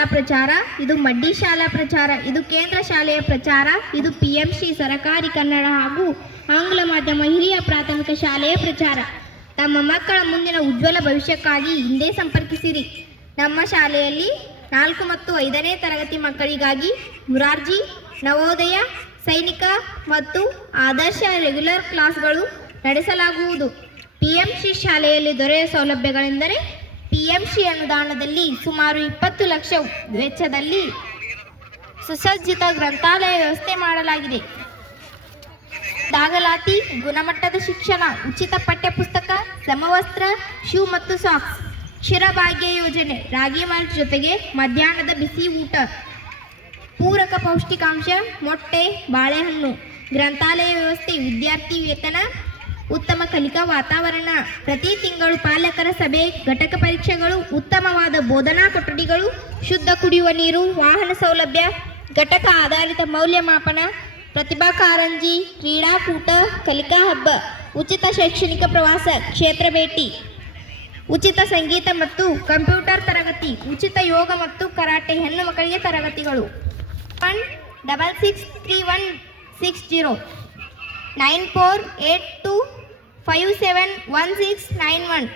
ಶಾಲಾ ಪ್ರಚಾರ, ಇದು ಮಡ್ಡಿ ಶಾಲಾ ಪ್ರಚಾರ, ಇದು ಕೇಂದ್ರ ಶಾಲೆಯ ಪ್ರಚಾರ, ಇದು PMC ಸರಕಾರಿ ಕನ್ನಡ ಹಾಗೂ ಆಂಗ್ಲ ಮಾಧ್ಯಮ ಹಿರಿಯ ಪ್ರಾಥಮಿಕ ಶಾಲೆಯ ಪ್ರಚಾರ. ತಮ್ಮ ಮಕ್ಕಳ ಮುಂದಿನ ಉಜ್ವಲ ಭವಿಷ್ಯಕ್ಕಾಗಿ ಹಿಂದೆ ಸಂಪರ್ಕಿಸಿರಿ. ನಮ್ಮ ಶಾಲೆಯಲ್ಲಿ 4 ಮತ್ತು 5ನೇ ತರಗತಿ ಮಕ್ಕಳಿಗಾಗಿ ಮುರಾರ್ಜಿ, ನವೋದಯ, ಸೈನಿಕ ಮತ್ತು ಆದರ್ಶ ರೆಗ್ಯುಲರ್ ಕ್ಲಾಸ್ಗಳು ನಡೆಸಲಾಗುವುದು. PMC ಶಾಲೆಯಲ್ಲಿ ದೊರೆಯುವ ಸೌಲಭ್ಯಗಳೆಂದರೆ PMC ಅನುದಾನದಲ್ಲಿ ಸುಮಾರು 20 ಲಕ್ಷ ವೆಚ್ಚದಲ್ಲಿ ಸುಸಜ್ಜಿತ ಗ್ರಂಥಾಲಯ ವ್ಯವಸ್ಥೆ ಮಾಡಲಾಗಿದೆ. ದಾಖಲಾತಿ, ಗುಣಮಟ್ಟದ ಶಿಕ್ಷಣ, ಉಚಿತ ಪಠ್ಯಪುಸ್ತಕ, ಸಮವಸ್ತ್ರ, ಶೂ ಮತ್ತು ಸಾಕ್ಸ್, ಕ್ಷೀರಭಾಗ್ಯ ಯೋಜನೆ, ರಾಗಿ ಮಾಲ್ಟ್ ಜೊತೆಗೆ ಮಧ್ಯಾಹ್ನದ ಬಿಸಿ ಊಟ, ಪೂರಕ ಪೌಷ್ಟಿಕಾಂಶ, ಮೊಟ್ಟೆ, ಬಾಳೆಹಣ್ಣು, ಗ್ರಂಥಾಲಯ ವ್ಯವಸ್ಥೆ, ವಿದ್ಯಾರ್ಥಿ ವೇತನ, ಉತ್ತಮ ಕಲಿಕಾ ವಾತಾವರಣ, ಪ್ರತಿ ತಿಂಗಳು ಪಾಲಕರ ಸಭೆ, ಘಟಕ ಪರೀಕ್ಷೆಗಳು, ಉತ್ತಮವಾದ ಬೋಧನಾ ಕೊಠಡಿಗಳು, ಶುದ್ಧ ಕುಡಿಯುವ ನೀರು, ವಾಹನ ಸೌಲಭ್ಯ, ಘಟಕ ಆಧಾರಿತ ಮೌಲ್ಯಮಾಪನ, ಪ್ರತಿಭಾ ಕಾರಂಜಿ, ಕ್ರೀಡಾಕೂಟ, ಕಲಿಕಾ ಹಬ್ಬ, ಉಚಿತ ಶೈಕ್ಷಣಿಕ ಪ್ರವಾಸ, ಕ್ಷೇತ್ರ ಭೇಟಿ, ಉಚಿತ ಸಂಗೀತ ಮತ್ತು ಕಂಪ್ಯೂಟರ್ ತರಗತಿ, ಉಚಿತ ಯೋಗ ಮತ್ತು ಕರಾಟೆ ಹೆಣ್ಣು ಮಕ್ಕಳಿಗೆ ತರಗತಿಗಳು. 1663160 9482571691